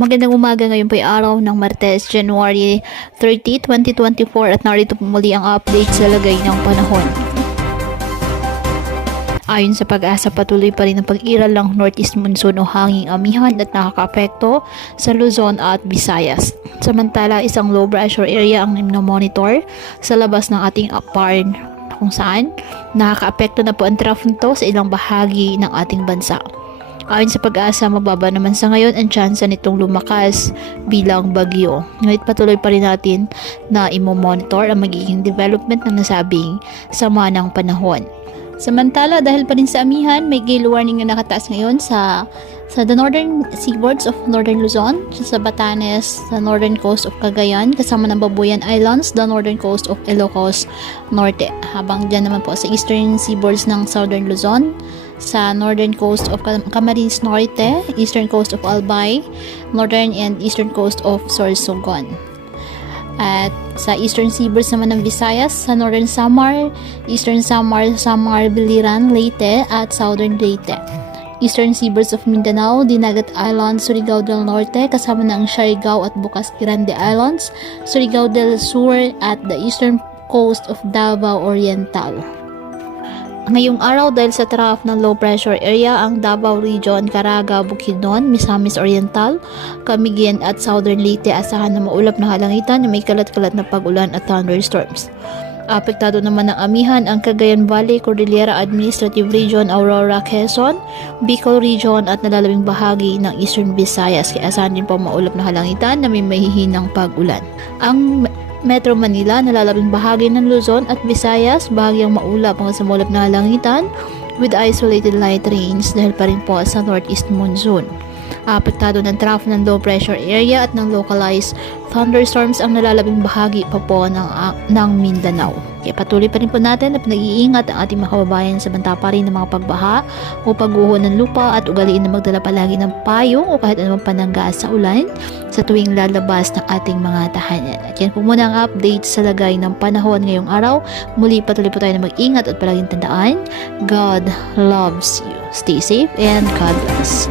Magandang umaga, ngayon po ay araw ng Martes, January 30, 2024 at narito po muli ang update sa lagay ng panahon. Ayon sa Pag-asa, patuloy pa rin ang pag-iral ng northeast monsoon o hanging amihan at nakakaapekto sa Luzon at Visayas. Samantala, isang low pressure area ang monitor sa labas ng ating upper kung saan nakakaapekto na po ang trough nito sa ilang bahagi ng ating bansa. Ayon sa Pag-asa, mababa naman sa ngayon ang tsansa nitong lumakas bilang bagyo. Ngunit patuloy pa rin natin na imo-monitor ang magiging development ng nasabing sama ng panahon. Samantala, dahil pa rin sa amihan, may gale warning na nakataas ngayon sa the northern seaboards of northern Luzon, sa Batanes, sa northern coast of Cagayan, kasama ng Babuyan Islands, the northern coast of Ilocos Norte. Habang dyan naman po sa eastern seaboards ng southern Luzon, sa northern coast of Camarines Norte, eastern coast of Albay, northern and eastern coast of Sorsogon. At sa eastern seaboards naman ng Visayas, sa northern Samar, eastern Samar, Biliran, Leyte at southern Leyte. Eastern seaboards of Mindanao, Dinagat Islands, Surigao del Norte, kasama ng Siargao at Bukas Grande Islands, Surigao del Sur at the eastern coast of Davao Oriental. Ngayong araw, dahil sa trough ng low pressure area, ang Davao Region, Caraga, Bukidnon, Misamis Oriental, Camiguin at Southern Leyte asahan na maulap na halangitan na may kalat-kalat na pag-ulan at thunderstorms. Apektado naman ng amihan ang Cagayan Valley, Cordillera Administrative Region, Aurora, Quezon, Bicol Region at nalalabing bahagi ng Eastern Visayas. Kaya asahan din po maulap na halangitan na may mahihinang pag-ulan. Ang Metro Manila, nalalabing bahagi ng Luzon at Visayas, bahagyang maulap hanggang sa maulap na halangitan with isolated light rains dahil pa rin po sa northeast monsoon. Apektado ng trough ng low pressure area at ng localized thunderstorms ang nalalabing bahagi pa po ng Mindanao. Kaya patuloy pa rin po natin na pinag-iingat ang ating mga kababayan sa banta pa rin ng mga pagbaha o pagguho ng lupa at ugaliin na magdala palagi ng payong o kahit anumang panangga sa ulan sa tuwing lalabas ng ating mga tahanan. At yan po muna ang update sa lagay ng panahon ngayong araw. Muli patuloy po tayo na mag-ingat at palaging tandaan, God loves you. Stay safe and God bless.